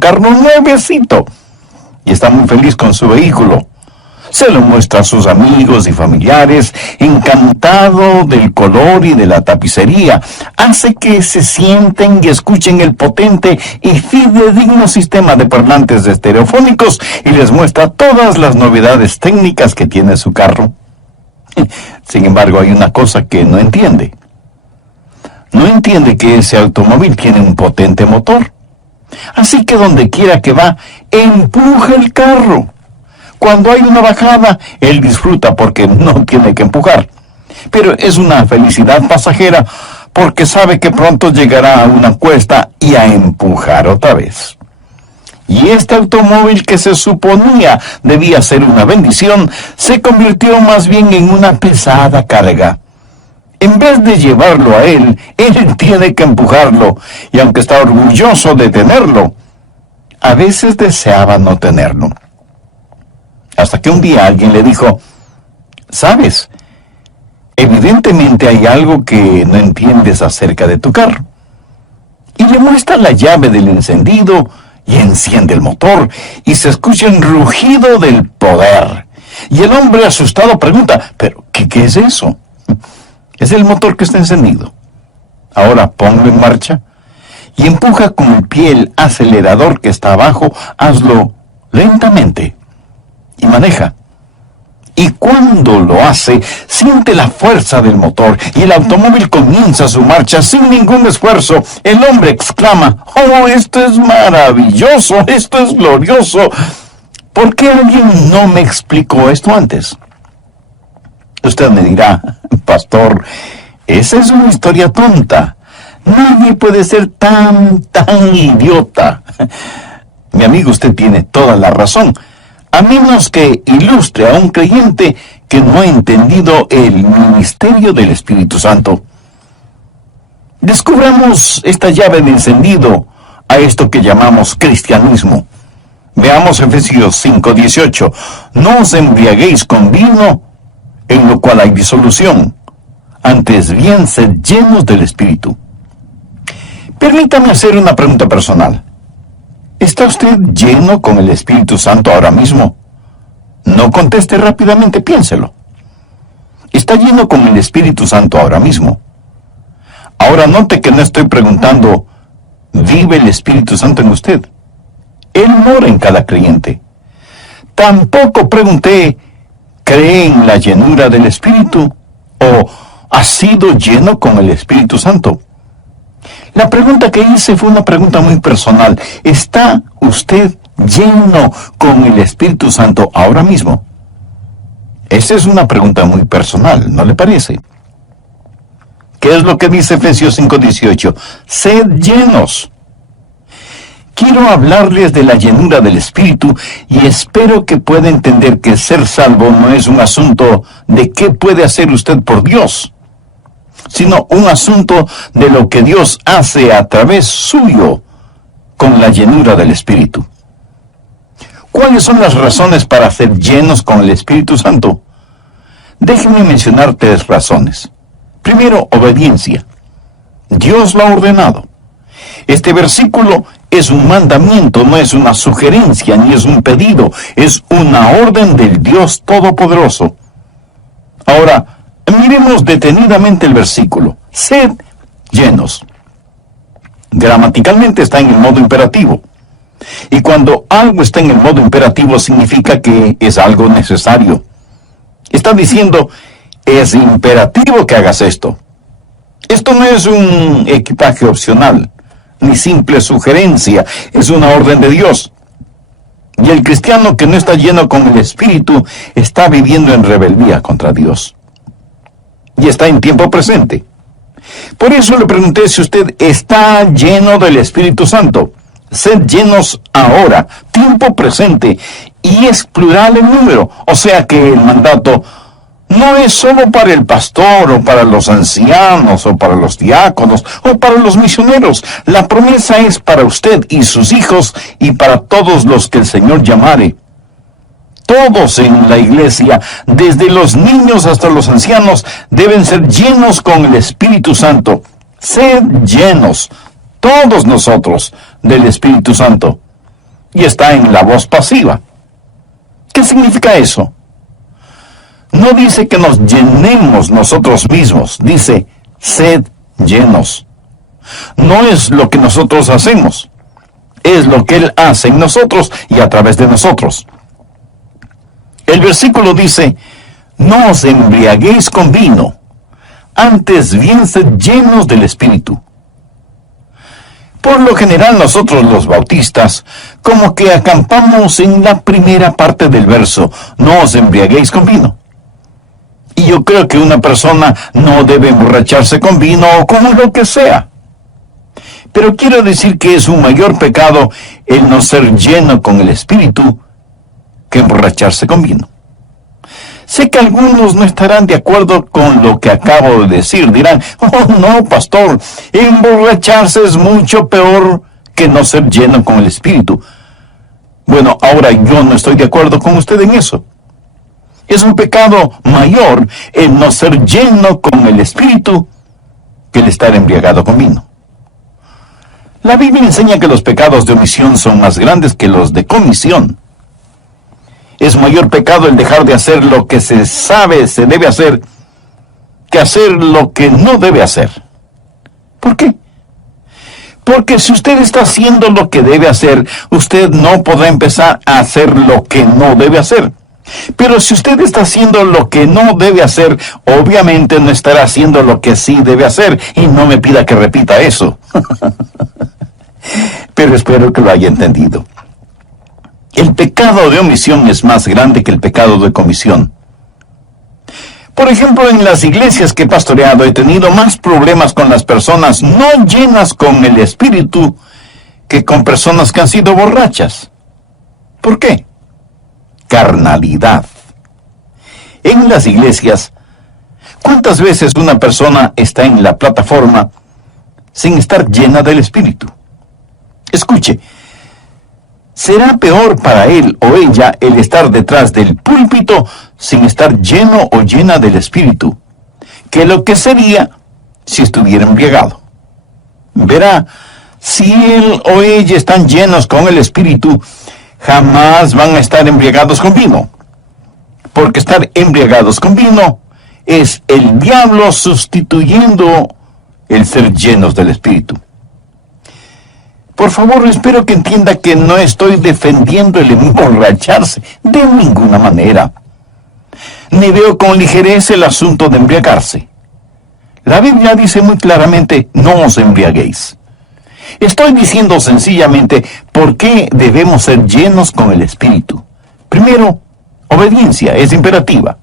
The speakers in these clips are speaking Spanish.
carro nuevecito y está muy feliz con su vehículo. Se lo muestra a sus amigos y familiares, encantado del color y de la tapicería. Hace que se sienten y escuchen el potente y fidedigno sistema de parlantes estereofónicos y les muestra todas las novedades técnicas que tiene su carro. Sin embargo, hay una cosa que no entiende. No entiende que ese automóvil tiene un potente motor. Así que donde quiera que va, empuja el carro. Cuando hay una bajada, él disfruta porque no tiene que empujar. Pero es una felicidad pasajera porque sabe que pronto llegará a una cuesta y a empujar otra vez. Y este automóvil que se suponía debía ser una bendición, se convirtió más bien en una pesada carga. En vez de llevarlo a él tiene que empujarlo, y aunque está orgulloso de tenerlo, a veces deseaba no tenerlo. Hasta que un día alguien le dijo, ¿sabes? Evidentemente hay algo que no entiendes acerca de tu carro. Y le muestra la llave del encendido y enciende el motor y se escucha un rugido del poder. Y el hombre asustado pregunta, ¿pero qué es eso? Es el motor que está encendido. Ahora ponlo en marcha y empuja con el pie el acelerador que está abajo. Hazlo lentamente y maneja. Y cuando lo hace, siente la fuerza del motor y el automóvil comienza su marcha sin ningún esfuerzo. El hombre exclama, ¡oh, esto es maravilloso! ¡Esto es glorioso! ¿Por qué alguien no me explicó esto antes? Usted me dirá, pastor, esa es una historia tonta. Nadie puede ser tan idiota. Mi amigo, usted tiene toda la razón. A menos que ilustre a un creyente que no ha entendido el ministerio del Espíritu Santo. Descubramos esta llave de encendido a esto que llamamos cristianismo. Veamos Efesios 5:18. No os embriaguéis con vino, en lo cual hay disolución. Antes bien, sed llenos del Espíritu. Permítame hacer una pregunta personal. ¿Está usted lleno con el Espíritu Santo ahora mismo? No conteste rápidamente, piénselo. ¿Está lleno con el Espíritu Santo ahora mismo? Ahora note que no estoy preguntando, ¿vive el Espíritu Santo en usted? Él mora en cada creyente. Tampoco pregunté, ¿cree en la llenura del Espíritu? ¿O ha sido lleno con el Espíritu Santo? La pregunta que hice fue una pregunta muy personal. ¿Está usted lleno con el Espíritu Santo ahora mismo? Esa es una pregunta muy personal, ¿no le parece? ¿Qué es lo que dice Efesios 5:18? Sed llenos. Quiero hablarles de la llenura del Espíritu y espero que pueda entender que ser salvo no es un asunto de qué puede hacer usted por Dios, sino un asunto de lo que Dios hace a través suyo con la llenura del Espíritu. ¿Cuáles son las razones para ser llenos con el Espíritu Santo? Déjenme mencionar 3 razones. Primero, obediencia. Dios lo ha ordenado. Este versículo es un mandamiento, no es una sugerencia ni es un pedido, es una orden del Dios Todopoderoso. Ahora, miremos detenidamente el versículo. Sed llenos. Gramaticalmente está en el modo imperativo. Y cuando algo está en el modo imperativo significa que es algo necesario. Está diciendo, es imperativo que hagas esto. Esto no es un equipaje opcional, ni simple sugerencia, es una orden de Dios. Y el cristiano que no está lleno con el Espíritu está viviendo en rebeldía contra Dios. Y está en tiempo presente. Por eso le pregunté si usted está lleno del Espíritu Santo. Sed llenos ahora, tiempo presente, y es plural el número. O sea que el mandato no es solo para el pastor, o para los ancianos, o para los diáconos, o para los misioneros. La promesa es para usted y sus hijos, y para todos los que el Señor llamare. Todos en la iglesia, desde los niños hasta los ancianos, deben ser llenos con el Espíritu Santo. Sed llenos, todos nosotros, del Espíritu Santo. y está en la voz pasiva. ¿Qué significa eso? No dice que nos llenemos nosotros mismos, dice, sed llenos. No es lo que nosotros hacemos, es lo que Él hace en nosotros y a través de nosotros. El versículo dice, no os embriaguéis con vino, antes bien sed llenos del Espíritu. Por lo general nosotros los bautistas, como que acampamos en la primera parte del verso, no os embriaguéis con vino. Y yo creo que una persona no debe emborracharse con vino o con lo que sea. Pero quiero decir que es un mayor pecado el no ser lleno con el Espíritu que emborracharse con vino. Sé que algunos no estarán de acuerdo con lo que acabo de decir. Dirán, oh no, pastor, emborracharse es mucho peor que no ser lleno con el Espíritu. Bueno, ahora yo no estoy de acuerdo con usted en eso. Es un pecado mayor el no ser lleno con el Espíritu que el estar embriagado con vino. La Biblia enseña que los pecados de omisión son más grandes que los de comisión. Es mayor pecado el dejar de hacer lo que se sabe se debe hacer que hacer lo que no debe hacer. ¿Por qué? Porque si usted está haciendo lo que debe hacer, usted no podrá empezar a hacer lo que no debe hacer. Pero si usted está haciendo lo que no debe hacer, obviamente no estará haciendo lo que sí debe hacer. Y no me pida que repita eso. Pero espero que lo haya entendido. El pecado de omisión es más grande que el pecado de comisión. Por ejemplo, en las iglesias que he pastoreado he tenido más problemas con las personas no llenas con el Espíritu que con personas que han sido borrachas. ¿Por qué? Carnalidad. En las iglesias, ¿cuántas veces una persona está en la plataforma sin estar llena del Espíritu? Escuche, será peor para él o ella el estar detrás del púlpito sin estar lleno o llena del Espíritu, que lo que sería si estuviera embriagado. Verá, si él o ella están llenos con el Espíritu, jamás van a estar embriagados con vino. Porque estar embriagados con vino es el diablo sustituyendo el ser llenos del Espíritu. Por favor, espero que entienda que no estoy defendiendo el emborracharse de ninguna manera. Ni veo con ligereza el asunto de embriagarse. La Biblia dice muy claramente, no os embriaguéis. Estoy diciendo sencillamente por qué debemos ser llenos con el Espíritu. Primero, obediencia, es imperativa.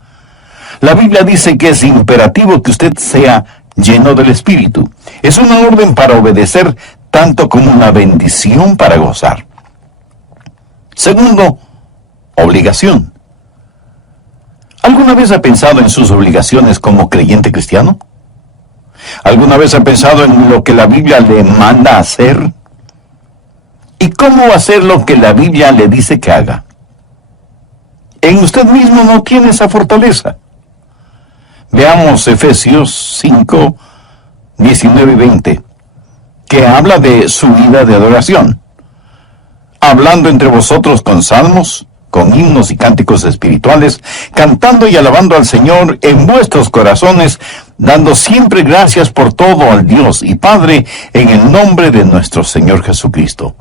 La Biblia dice que es imperativo que usted sea lleno del Espíritu. Es una orden para obedecer tanto como una bendición para gozar. Segundo, obligación. ¿Alguna vez ha pensado en sus obligaciones como creyente cristiano? ¿Alguna vez ha pensado en lo que la Biblia le manda a hacer? ¿Y cómo hacer lo que la Biblia le dice que haga? En usted mismo no tiene esa fortaleza. Veamos Efesios 5, 19 y 20, que habla de su vida de adoración. Hablando entre vosotros con salmos, con himnos y cánticos espirituales, cantando y alabando al Señor en vuestros corazones, dando siempre gracias por todo al Dios y Padre, en el nombre de nuestro Señor Jesucristo.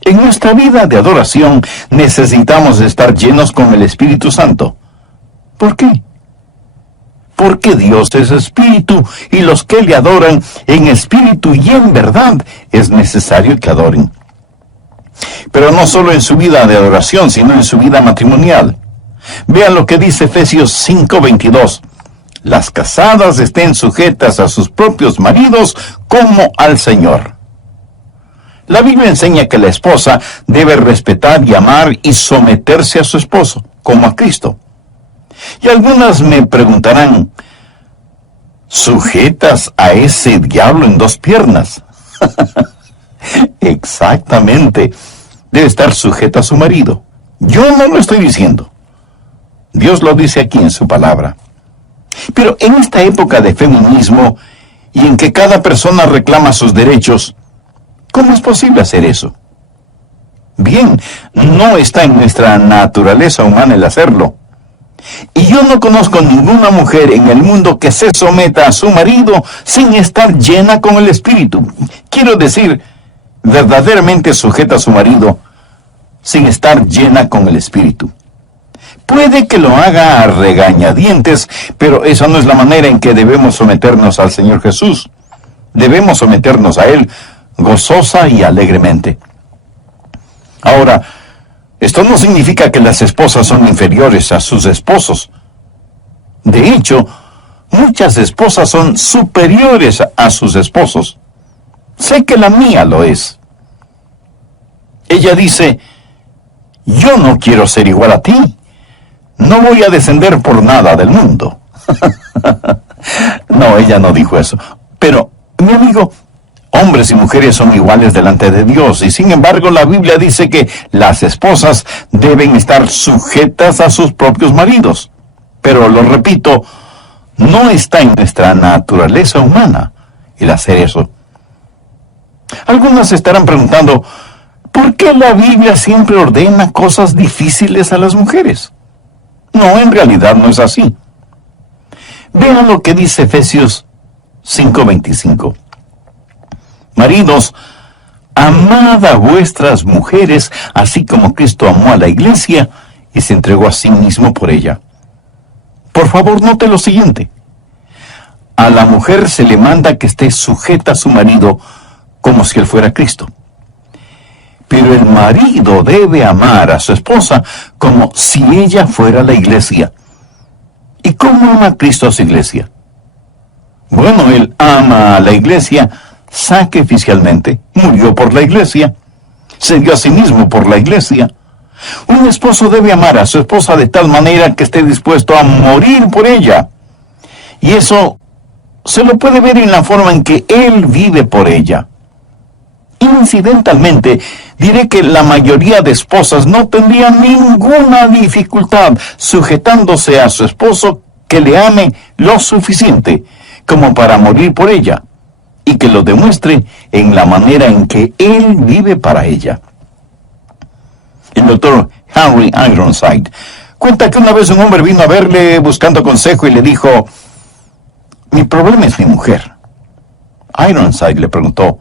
En nuestra vida de adoración necesitamos estar llenos con el Espíritu Santo. ¿Por qué? Porque Dios es espíritu y los que le adoran en espíritu y en verdad es necesario que adoren. Pero no solo en su vida de adoración, sino en su vida matrimonial. Vean lo que dice Efesios 5:22. Las casadas estén sujetas a sus propios maridos como al Señor. La Biblia enseña que la esposa debe respetar y amar y someterse a su esposo, como a Cristo. Y algunas me preguntarán, ¿sujetas a ese diablo en dos piernas? Exactamente. Debe estar sujeta a su marido. Yo no lo estoy diciendo. Dios lo dice aquí en su palabra. Pero en esta época de feminismo y en que cada persona reclama sus derechos, ¿cómo es posible hacer eso? Bien, no está en nuestra naturaleza humana el hacerlo. Y yo no conozco ninguna mujer en el mundo que se someta a su marido sin estar llena con el Espíritu. Quiero decir, verdaderamente sujeta a su marido sin estar llena con el Espíritu. Puede que lo haga a regañadientes, pero esa no es la manera en que debemos someternos al Señor Jesús. Debemos someternos a Él gozosa y alegremente. Ahora, esto no significa que las esposas son inferiores a sus esposos. De hecho, muchas esposas son superiores a sus esposos. Sé que la mía lo es. Ella dice, yo no quiero ser igual a ti. No voy a descender por nada del mundo. No, ella no dijo eso. Pero, mi amigo, hombres y mujeres son iguales delante de Dios, y sin embargo la Biblia dice que las esposas deben estar sujetas a sus propios maridos. Pero, lo repito, no está en nuestra naturaleza humana el hacer eso. Algunos estarán preguntando, ¿por qué la Biblia siempre ordena cosas difíciles a las mujeres? No, en realidad no es así. Vean lo que dice Efesios 5:25. Maridos, amad a vuestras mujeres, así como Cristo amó a la iglesia y se entregó a sí mismo por ella. Por favor, note lo siguiente. A la mujer se le manda que esté sujeta a su marido como si él fuera Cristo. Pero el marido debe amar a su esposa como si ella fuera la iglesia. ¿Y cómo ama Cristo a su iglesia? Bueno, Él ama a la iglesia sacrificialmente, murió por la iglesia, se dio a sí mismo por la iglesia. Un esposo debe amar a su esposa de tal manera que esté dispuesto a morir por ella. Y eso se lo puede ver en la forma en que él vive por ella. Incidentalmente, diré que la mayoría de esposas no tendrían ninguna dificultad sujetándose a su esposo que le ame lo suficiente como para morir por ella, y que lo demuestre en la manera en que él vive para ella. El doctor Henry Ironside cuenta que una vez un hombre vino a verle buscando consejo y le dijo, mi problema es mi mujer. Ironside le preguntó,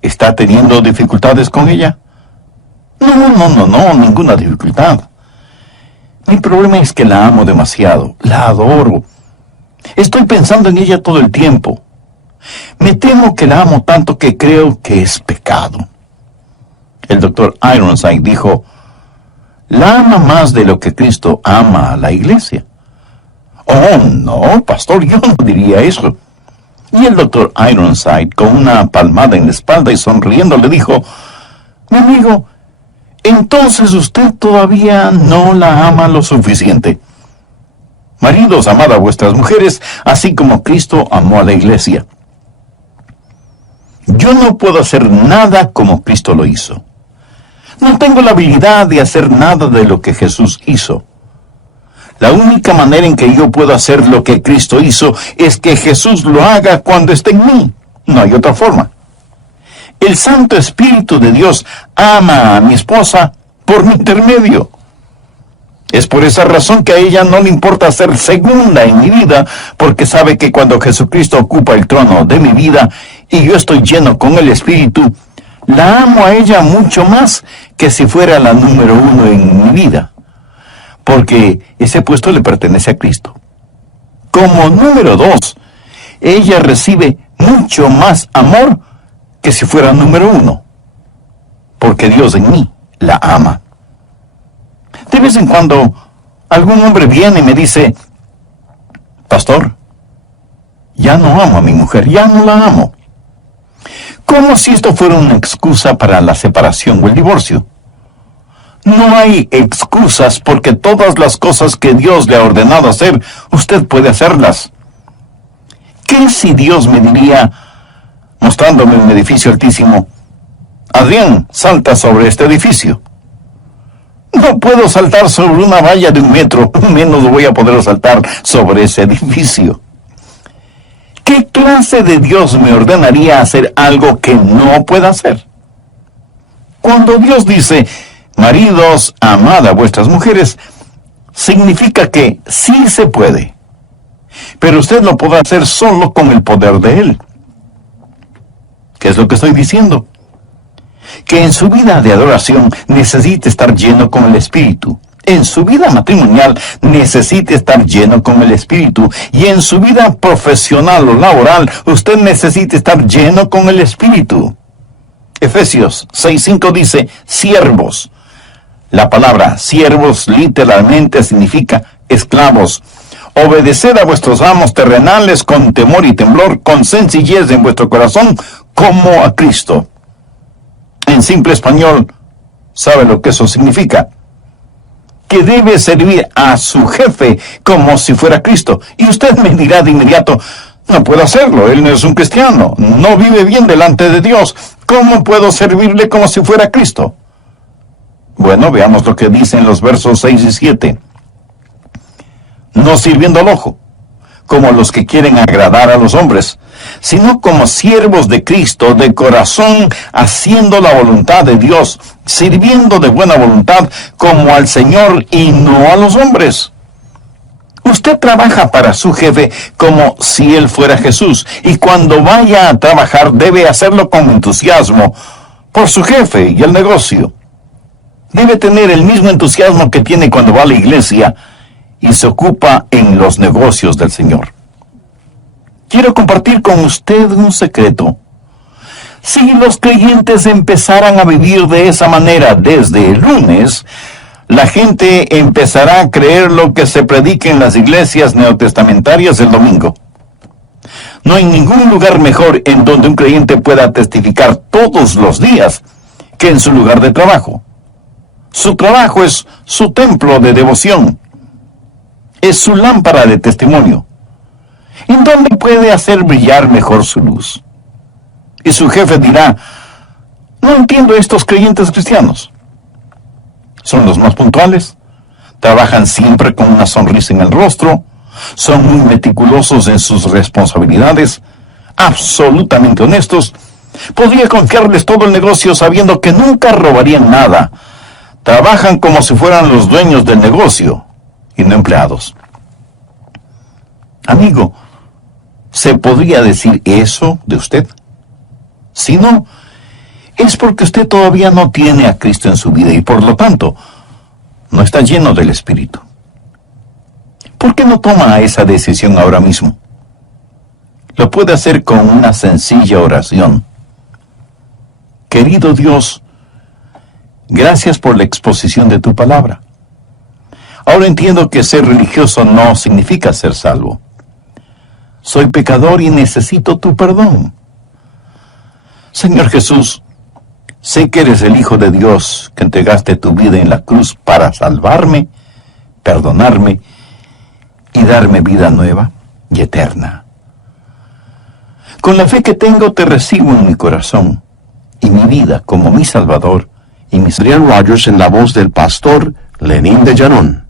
¿está teniendo dificultades con ella? No, ninguna dificultad. Mi problema es que la amo demasiado, la adoro. Estoy pensando en ella todo el tiempo. Me temo que la amo tanto que creo que es pecado. El doctor Ironside dijo, la ama más de lo que Cristo ama a la iglesia. Oh, no, pastor, yo no diría eso. Y el doctor Ironside, con una palmada en la espalda y sonriendo, le dijo, mi amigo, entonces usted todavía no la ama lo suficiente. Maridos, amad a vuestras mujeres, así como Cristo amó a la iglesia. Yo no puedo hacer nada como Cristo lo hizo. No tengo la habilidad de hacer nada de lo que Jesús hizo. La única manera en que yo puedo hacer lo que Cristo hizo es que Jesús lo haga cuando esté en mí. No hay otra forma. El Santo Espíritu de Dios ama a mi esposa por mi intermedio. Es por esa razón que a ella no le importa ser segunda en mi vida, porque sabe que cuando Jesucristo ocupa el trono de mi vida y yo estoy lleno con el Espíritu, la amo a ella mucho más que si fuera la número 1 en mi vida, porque ese puesto le pertenece a Cristo. Como número 2, ella recibe mucho más amor que si fuera número 1, porque Dios en mí la ama. De vez en cuando, algún hombre viene y me dice, pastor, ya no amo a mi mujer, ya no la amo. Como si esto fuera una excusa para la separación o el divorcio. No hay excusas porque todas las cosas que Dios le ha ordenado hacer, usted puede hacerlas. ¿Qué si Dios me diría, mostrándome un edificio altísimo, Adrián, salta sobre este edificio? No puedo saltar sobre una valla de 1 metro, menos voy a poder saltar sobre ese edificio. ¿Qué clase de Dios me ordenaría hacer algo que no pueda hacer? Cuando Dios dice, maridos, amad a vuestras mujeres, significa que sí se puede. Pero usted lo podrá hacer solo con el poder de Él. ¿Qué es lo que estoy diciendo? Que en su vida de adoración necesite estar lleno con el Espíritu. En su vida matrimonial necesite estar lleno con el Espíritu. Y en su vida profesional o laboral, usted necesita estar lleno con el Espíritu. Efesios 6:5 dice, siervos. La palabra siervos literalmente significa esclavos. Obedeced a vuestros amos terrenales con temor y temblor, con sencillez en vuestro corazón, como a Cristo. En simple español, ¿sabe lo que eso significa? Que debe servir a su jefe como si fuera Cristo. Y usted me dirá de inmediato, no puedo hacerlo, él no es un cristiano, no vive bien delante de Dios. ¿Cómo puedo servirle como si fuera Cristo? Bueno, veamos lo que dicen los versos 6 y 7. No sirviendo al ojo, como los que quieren agradar a los hombres, sino como siervos de Cristo, de corazón, haciendo la voluntad de Dios, sirviendo de buena voluntad como al Señor y no a los hombres. Usted trabaja para su jefe como si él fuera Jesús, y cuando vaya a trabajar debe hacerlo con entusiasmo por su jefe y el negocio. Debe tener el mismo entusiasmo que tiene cuando va a la iglesia y se ocupa en los negocios del Señor. Quiero compartir con usted un secreto. Si los creyentes empezaran a vivir de esa manera desde el lunes, la gente empezará a creer lo que se predica en las iglesias neotestamentarias el domingo. No hay ningún lugar mejor en donde un creyente pueda testificar todos los días que en su lugar de trabajo. Su trabajo es su templo de devoción. Es su lámpara de testimonio. ¿En dónde puede hacer brillar mejor su luz? Y su jefe dirá, no entiendo a estos creyentes cristianos. Son los más puntuales, trabajan siempre con una sonrisa en el rostro, son muy meticulosos en sus responsabilidades, absolutamente honestos. Podría confiarles todo el negocio sabiendo que nunca robarían nada. Trabajan como si fueran los dueños del negocio y no empleados. Amigo, ¿se podría decir eso de usted? Si no, es porque usted todavía no tiene a Cristo en su vida y por lo tanto no está lleno del Espíritu. ¿Por qué no toma esa decisión ahora mismo? Lo puede hacer con una sencilla oración. Querido Dios, gracias por la exposición de tu palabra. Ahora entiendo que ser religioso no significa ser salvo. Soy pecador y necesito tu perdón. Señor Jesús, sé que eres el Hijo de Dios, que entregaste tu vida en la cruz para salvarme, perdonarme y darme vida nueva y eterna. Con la fe que tengo te recibo en mi corazón y mi vida como mi Salvador y mi Adrián Rogers en la voz del pastor Lenín de Llanón.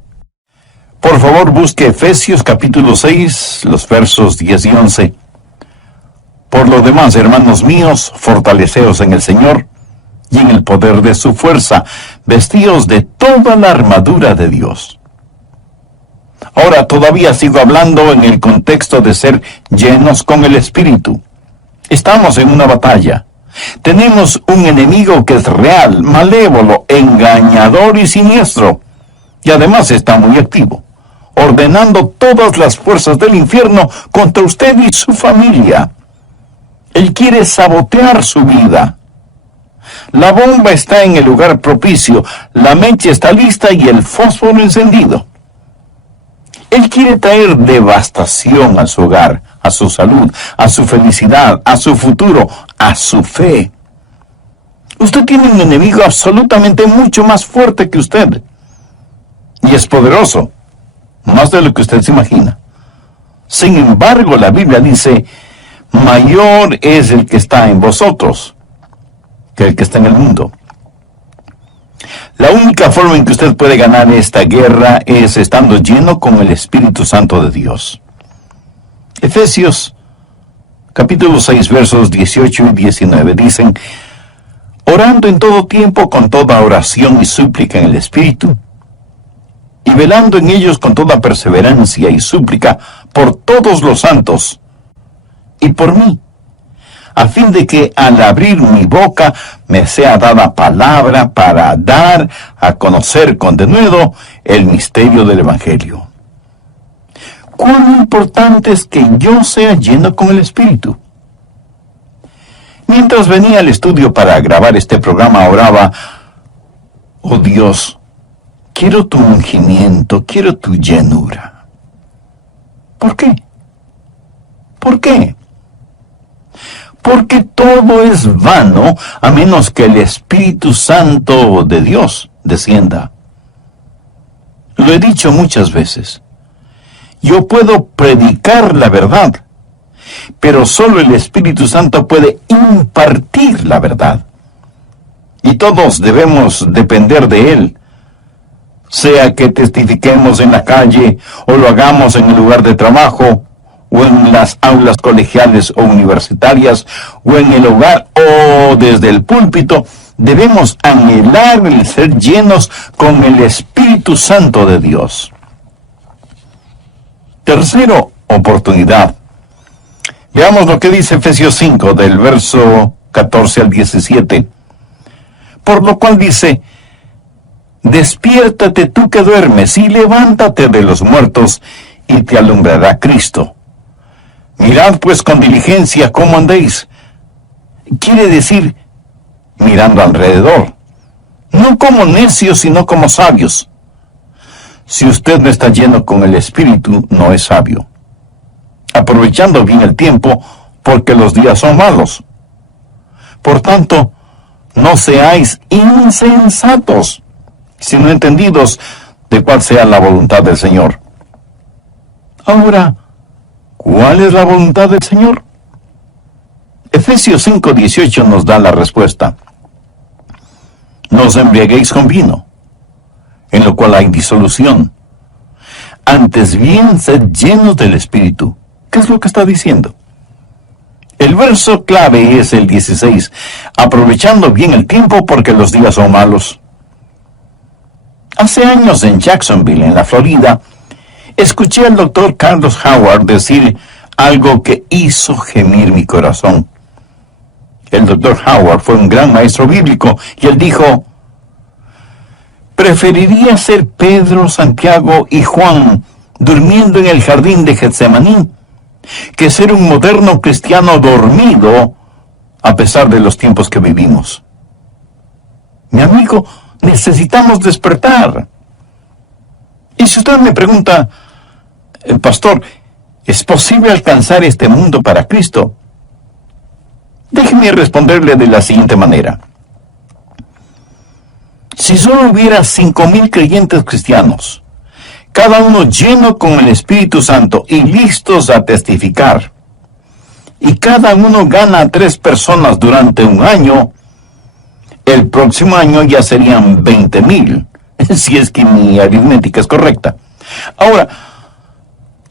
Por favor, busque Efesios capítulo 6, los versos 10 y 11. Por lo demás, hermanos míos, fortaleceos en el Señor y en el poder de su fuerza, vestíos de toda la armadura de Dios. Ahora todavía sigo hablando en el contexto de ser llenos con el Espíritu. Estamos en una batalla. Tenemos un enemigo que es real, malévolo, engañador y siniestro. Y además está muy activo, ordenando todas las fuerzas del infierno contra usted y su familia. Él quiere sabotear su vida. La bomba está en el lugar propicio, la mecha está lista y el fósforo encendido. Él quiere traer devastación a su hogar, a su salud, a su felicidad, a su futuro, a su fe. Usted tiene un enemigo absolutamente mucho más fuerte que usted. Y es poderoso, más de lo que usted se imagina. Sin embargo, la Biblia dice, mayor es el que está en vosotros que el que está en el mundo. La única forma en que usted puede ganar esta guerra es estando lleno con el Espíritu Santo de Dios. Efesios capítulo 6 versos 18 y 19 dicen, orando en todo tiempo con toda oración y súplica en el Espíritu, y velando en ellos con toda perseverancia y súplica por todos los santos, y por mí, a fin de que al abrir mi boca me sea dada palabra para dar a conocer con denuedo el misterio del Evangelio. Cuán importante es que yo sea lleno con el Espíritu. Mientras venía al estudio para grabar este programa, oraba: oh Dios, quiero tu ungimiento, quiero tu llenura. ¿Por qué? ¿Por qué? Porque todo es vano a menos que el Espíritu Santo de Dios descienda. Lo he dicho muchas veces. Yo puedo predicar la verdad, pero solo el Espíritu Santo puede impartir la verdad. Y todos debemos depender de Él, sea que testifiquemos en la calle, o lo hagamos en el lugar de trabajo, o en las aulas colegiales o universitarias, o en el hogar, o desde el púlpito. Debemos anhelar el ser llenos con el Espíritu Santo de Dios. Tercero, oportunidad. Veamos lo que dice Efesios 5, del verso 14 al 17. Por lo cual dice: despiértate tú que duermes, y levántate de los muertos, y te alumbrará Cristo. Mirad pues con diligencia cómo andéis. Quiere decir, mirando alrededor, no como necios, sino como sabios. Si usted no está lleno con el Espíritu, no es sabio, aprovechando bien el tiempo, porque los días son malos. Por tanto, no seáis insensatos, sino entendidos de cuál sea la voluntad del Señor. Ahora, ¿cuál es la voluntad del Señor? Efesios 5:18 nos da la respuesta. No os embriaguéis con vino, en lo cual hay disolución. Antes bien, sed llenos del Espíritu. ¿Qué es lo que está diciendo? El verso clave es el 16. Aprovechando bien el tiempo, porque los días son malos. Hace años en Jacksonville, en la Florida, escuché al doctor Carlos Howard decir algo que hizo gemir mi corazón. El doctor Howard fue un gran maestro bíblico, y él dijo: preferiría ser Pedro, Santiago y Juan durmiendo en el jardín de Getsemaní que ser un moderno cristiano dormido a pesar de los tiempos que vivimos. Mi amigo, necesitamos despertar. Y si usted me pregunta: pastor, ¿es posible alcanzar este mundo para Cristo? Déjeme responderle de la siguiente manera. Si solo hubiera 5,000 creyentes cristianos, cada uno lleno con el Espíritu Santo y listos a testificar, y cada uno gana a 3 personas durante un año, el próximo año ya serían 20,000, si es que mi aritmética es correcta. Ahora,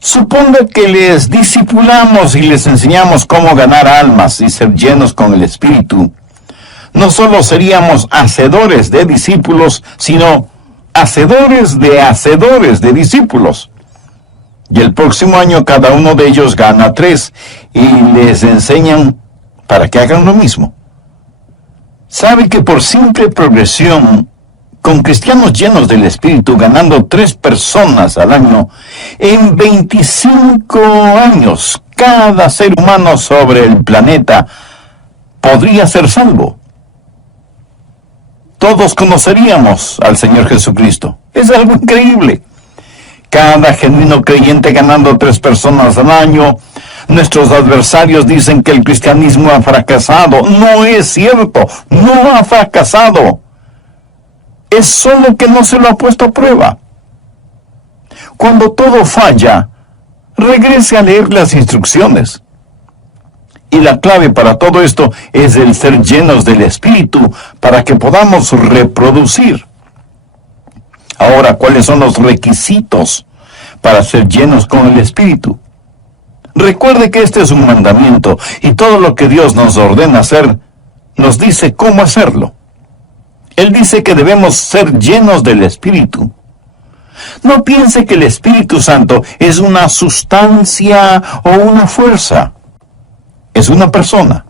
suponga que les discipulamos y les enseñamos cómo ganar almas y ser llenos con el Espíritu. No solo seríamos hacedores de discípulos, sino hacedores de discípulos. Y el próximo año cada uno de ellos gana 3 y les enseñan para que hagan lo mismo. ¿Sabe que por simple progresión, con cristianos llenos del Espíritu ganando 3 personas al año, en 25 años cada ser humano sobre el planeta podría ser salvo? Todos conoceríamos al Señor Jesucristo. Es algo increíble. Cada genuino creyente ganando 3 personas al año. Nuestros adversarios dicen que el cristianismo ha fracasado. No es cierto, no ha fracasado. Es solo que no se lo ha puesto a prueba. Cuando todo falla, regrese a leer las instrucciones. Y la clave para todo esto es el ser llenos del Espíritu para que podamos reproducir. Ahora, ¿cuáles son los requisitos para ser llenos con el Espíritu? Recuerde que este es un mandamiento y todo lo que Dios nos ordena hacer nos dice cómo hacerlo. Él dice que debemos ser llenos del Espíritu. No piense que el Espíritu Santo es una sustancia o una fuerza. Es una persona.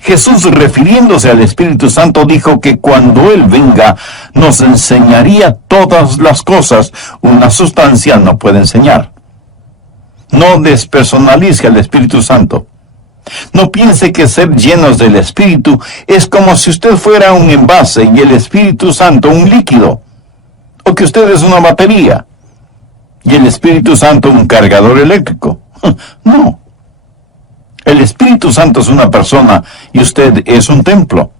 Jesús, refiriéndose al Espíritu Santo, dijo que cuando Él venga, nos enseñaría todas las cosas. Una sustancia no puede enseñar. No despersonalice al Espíritu Santo. No piense que ser llenos del Espíritu es como si usted fuera un envase y el Espíritu Santo un líquido, o que usted es una batería y el Espíritu Santo un cargador eléctrico. No. El Espíritu Santo es una persona y usted es un templo.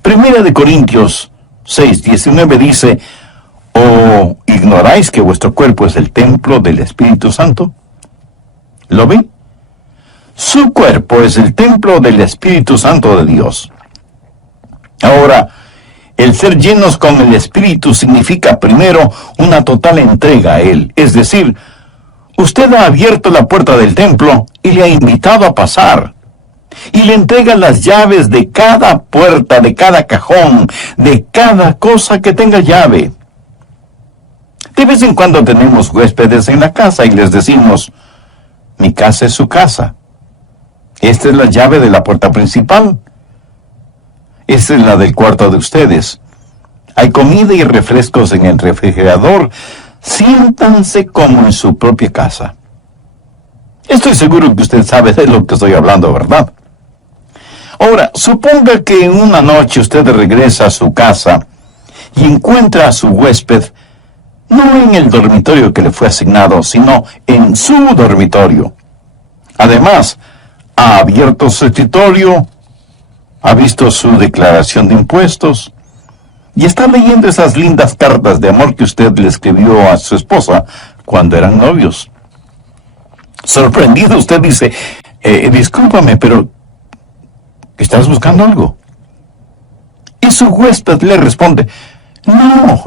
Primera de Corintios 6:19 dice: ¿O ignoráis que vuestro cuerpo es el templo del Espíritu Santo? ¿Lo ve? Su cuerpo es el templo del Espíritu Santo de Dios. Ahora, el ser llenos con el Espíritu significa primero una total entrega a Él. Es decir, usted ha abierto la puerta del templo y le ha invitado a pasar. Y le entrega las llaves de cada puerta, de cada cajón, de cada cosa que tenga llave. De vez en cuando tenemos huéspedes en la casa y les decimos: mi casa es su casa. Esta es la llave de la puerta principal. Esta es la del cuarto de ustedes. Hay comida y refrescos en el refrigerador. Siéntanse como en su propia casa. Estoy seguro que usted sabe de lo que estoy hablando, ¿verdad? Ahora, suponga que en una noche usted regresa a su casa y encuentra a su huésped no en el dormitorio que le fue asignado, sino en su dormitorio. Además, ha abierto su escritorio, ha visto su declaración de impuestos y está leyendo esas lindas cartas de amor que usted le escribió a su esposa cuando eran novios. Sorprendido, usted dice: discúlpame, pero ¿estás buscando algo? Y su huésped le responde: no,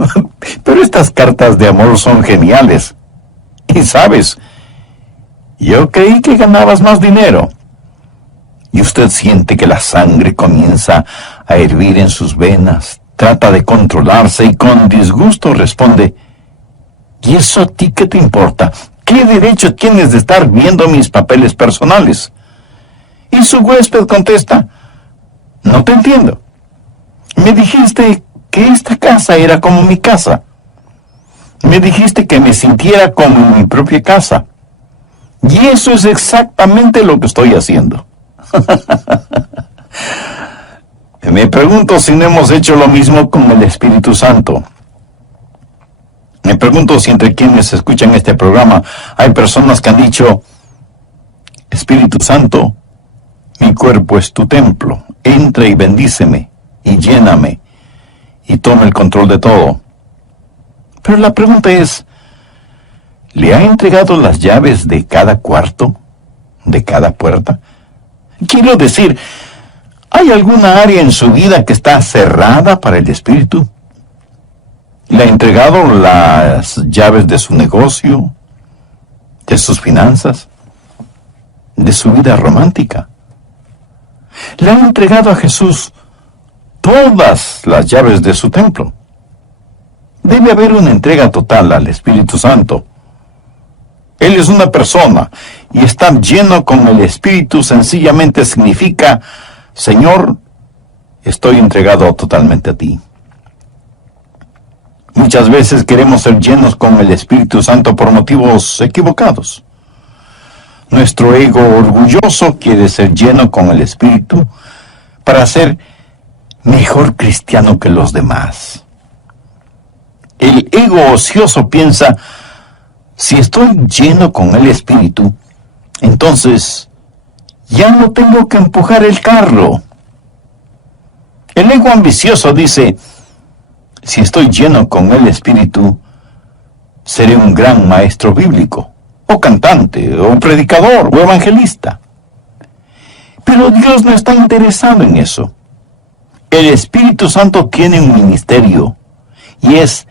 pero estas cartas de amor son geniales. Y sabes, yo creí que ganabas más dinero. Y usted siente que la sangre comienza a hervir en sus venas, trata de controlarse y con disgusto responde: ¿y eso a ti qué te importa? ¿Qué derecho tienes de estar viendo mis papeles personales? Y su huésped contesta: no te entiendo. Me dijiste que esta casa era como mi casa. Me dijiste que me sintiera como en mi propia casa. Y eso es exactamente lo que estoy haciendo. Me pregunto si no hemos hecho lo mismo con el Espíritu Santo. Me pregunto si entre quienes escuchan este programa hay personas que han dicho: Espíritu Santo, mi cuerpo es tu templo. Entra y bendíceme, y lléname, y toma el control de todo. Pero la pregunta es: ¿le ha entregado las llaves de cada cuarto, de cada puerta? Quiero decir, ¿hay alguna área en su vida que está cerrada para el Espíritu? ¿Le ha entregado las llaves de su negocio, de sus finanzas, de su vida romántica? ¿Le ha entregado a Jesús todas las llaves de su templo? Debe haber una entrega total al Espíritu Santo. Él es una persona, y estar lleno con el Espíritu sencillamente significa: Señor, estoy entregado totalmente a ti. Muchas veces queremos ser llenos con el Espíritu Santo por motivos equivocados. Nuestro ego orgulloso quiere ser lleno con el Espíritu para ser mejor cristiano que los demás. El ego ocioso piensa: si estoy lleno con el Espíritu, entonces ya no tengo que empujar el carro. El ego ambicioso dice: si estoy lleno con el Espíritu, seré un gran maestro bíblico, o cantante, o predicador, o evangelista. Pero Dios no está interesado en eso. El Espíritu Santo tiene un ministerio, y es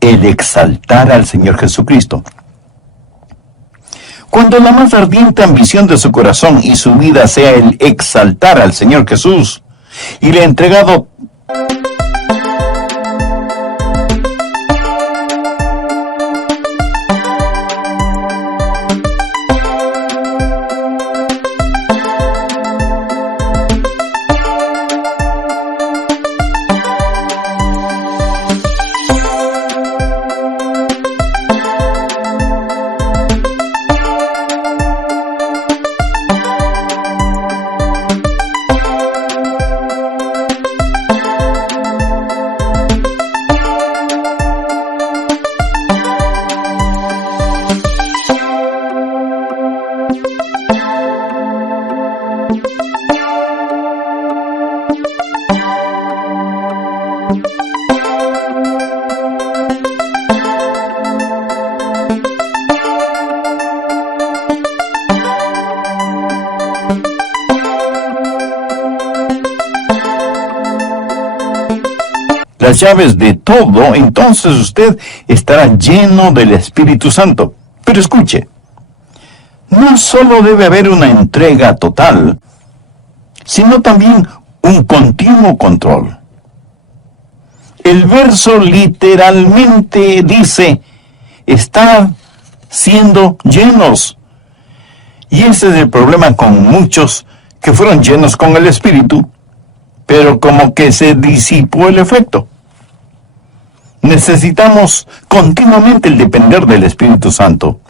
el exaltar al Señor Jesucristo. Cuando la más ardiente ambición de su corazón y su vida sea el exaltar al Señor Jesús, y le ha entregado las llaves de todo, entonces usted estará lleno del Espíritu Santo. Pero escuche, no solo debe haber una entrega total, sino también un continuo control. El verso literalmente dice, estar siendo llenos. Y ese es el problema con muchos que fueron llenos con el Espíritu, pero como que se disipó el efecto. Necesitamos continuamente el depender del Espíritu Santo.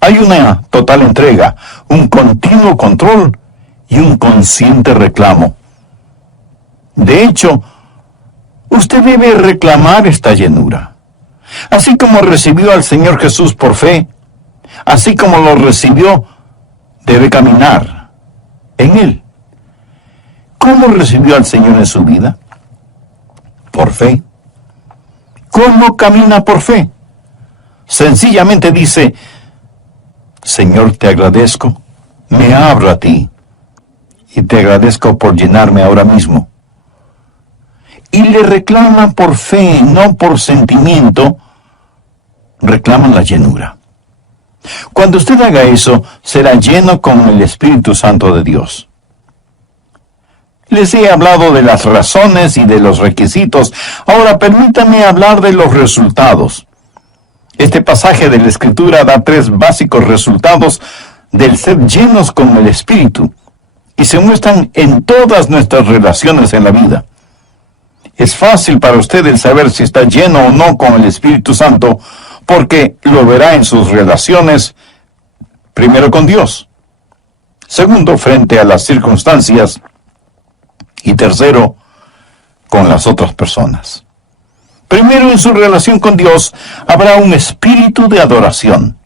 Hay una total entrega, un continuo control y un consciente reclamo. De hecho, usted debe reclamar esta llenura. Así como recibió al Señor Jesús por fe, así como lo recibió, debe caminar en Él. ¿Cómo recibió al Señor en su vida? Por fe. ¿Cómo camina por fe? Sencillamente dice, Señor, te agradezco, me abro a ti, y te agradezco por llenarme ahora mismo. Y le reclama por fe, no por sentimiento, reclaman la llenura. Cuando usted haga eso, será lleno con el Espíritu Santo de Dios. Les he hablado de las razones y de los requisitos. Ahora permítame hablar de los resultados. Este pasaje de la Escritura da 3 básicos resultados del ser llenos con el Espíritu, y se muestran en todas nuestras relaciones en la vida. Es fácil para usted el saber si está lleno o no con el Espíritu Santo, porque lo verá en sus relaciones, primero con Dios, segundo frente a las circunstancias, y tercero, con las otras personas. Primero, en su relación con Dios, habrá un espíritu de adoración.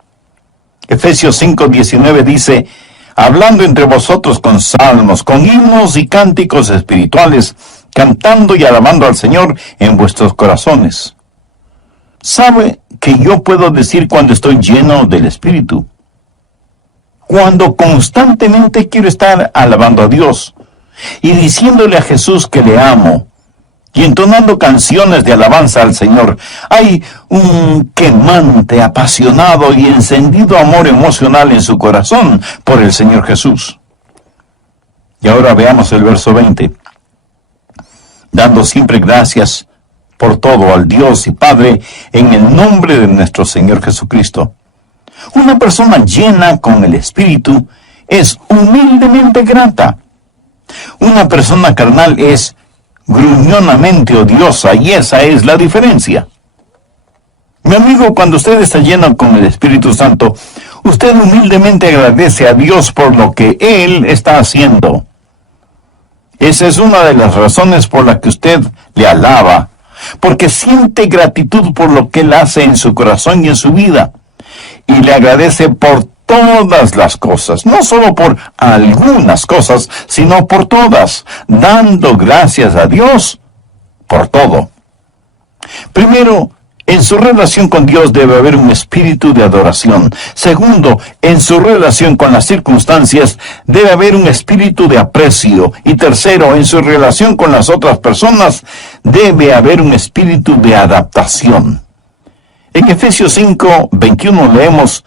Efesios 5:19 dice, hablando entre vosotros con salmos, con himnos y cánticos espirituales, cantando y alabando al Señor en vuestros corazones. ¿Sabe que yo puedo decir cuando estoy lleno del Espíritu? Cuando constantemente quiero estar alabando a Dios y diciéndole a Jesús que le amo, y entonando canciones de alabanza al Señor. Hay un quemante, apasionado y encendido amor emocional en su corazón por el Señor Jesús. Y ahora veamos el verso 20. Dando siempre gracias por todo al Dios y Padre en el nombre de nuestro Señor Jesucristo. Una persona llena con el Espíritu es humildemente grata. Una persona carnal es gruñonamente odiosa, y esa es la diferencia. Mi amigo, cuando usted está lleno con el Espíritu Santo, usted humildemente agradece a Dios por lo que Él está haciendo. Esa es una de las razones por las que usted le alaba, porque siente gratitud por lo que Él hace en su corazón y en su vida, y le agradece por todas las cosas, no solo por algunas cosas, sino por todas, dando gracias a Dios por todo. Primero, en su relación con Dios debe haber un espíritu de adoración. Segundo, en su relación con las circunstancias debe haber un espíritu de aprecio. Y tercero, en su relación con las otras personas debe haber un espíritu de adaptación. En Efesios 5:21 leemos,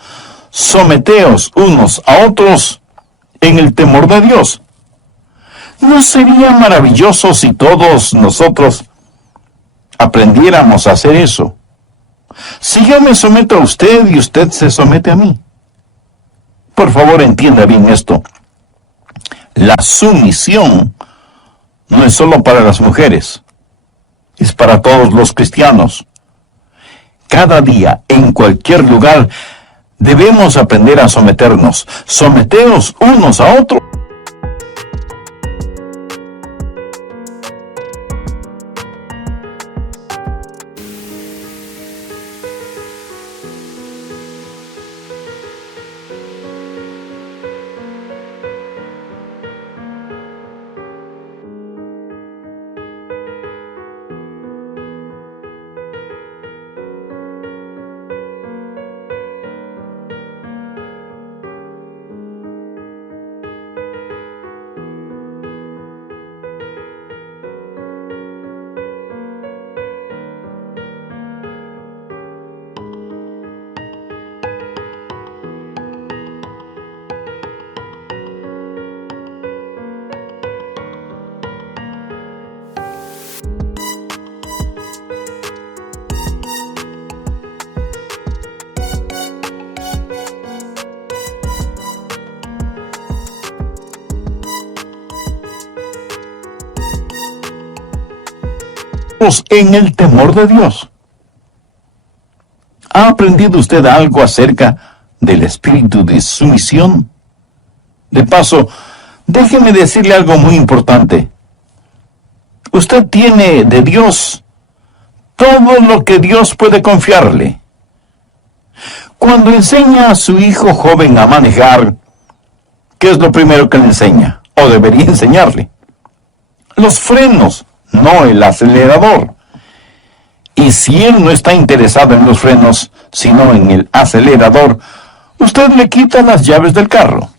someteos unos a otros en el temor de Dios. ¿No sería maravilloso si todos nosotros aprendiéramos a hacer eso? Si yo me someto a usted y usted se somete a mí. Por favor, entienda bien esto. La sumisión no es solo para las mujeres, es para todos los cristianos. Cada día, en cualquier lugar, debemos aprender a someternos. Someteos unos a otros. En el temor de Dios. ¿Ha aprendido usted algo acerca del espíritu de sumisión? De paso, déjeme decirle algo muy importante. Usted tiene de Dios todo lo que Dios puede confiarle. Cuando enseña a su hijo joven a manejar, ¿qué es lo primero que le enseña? O debería enseñarle. Los frenos, no el acelerador. Y si él no está interesado en los frenos, sino en el acelerador, usted le quita las llaves del carro.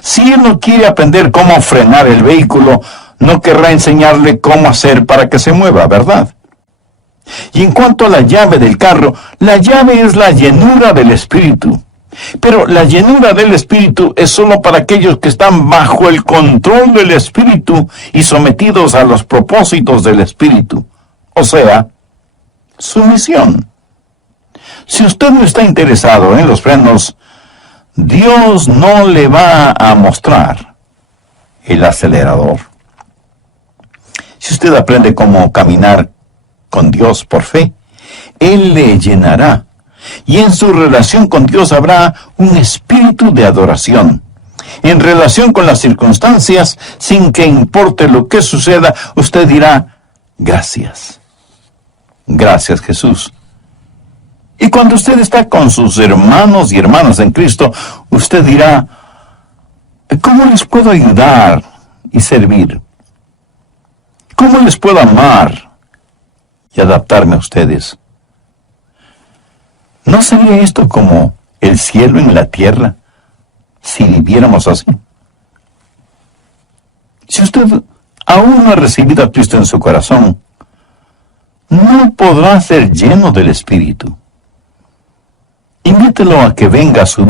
Si él no quiere aprender cómo frenar el vehículo, no querrá enseñarle cómo hacer para que se mueva, ¿verdad? Y en cuanto a la llave del carro, la llave es la llenura del Espíritu. Pero la llenura del Espíritu es solo para aquellos que están bajo el control del Espíritu y sometidos a los propósitos del Espíritu. O sea, sumisión. Si usted no está interesado en los frenos, Dios no le va a mostrar el acelerador. Si usted aprende cómo caminar con Dios por fe, Él le llenará. Y en su relación con Dios habrá un espíritu de adoración. En relación con las circunstancias, sin que importe lo que suceda, usted dirá, gracias. Gracias, Jesús. Y cuando usted está con sus hermanos y hermanas en Cristo, usted dirá, ¿cómo les puedo ayudar y servir? ¿Cómo les puedo amar y adaptarme a ustedes? ¿No sería esto como el cielo en la tierra si viviéramos así? Si usted aún no ha recibido a Cristo en su corazón, no podrá ser lleno del Espíritu. Invítelo a que venga a su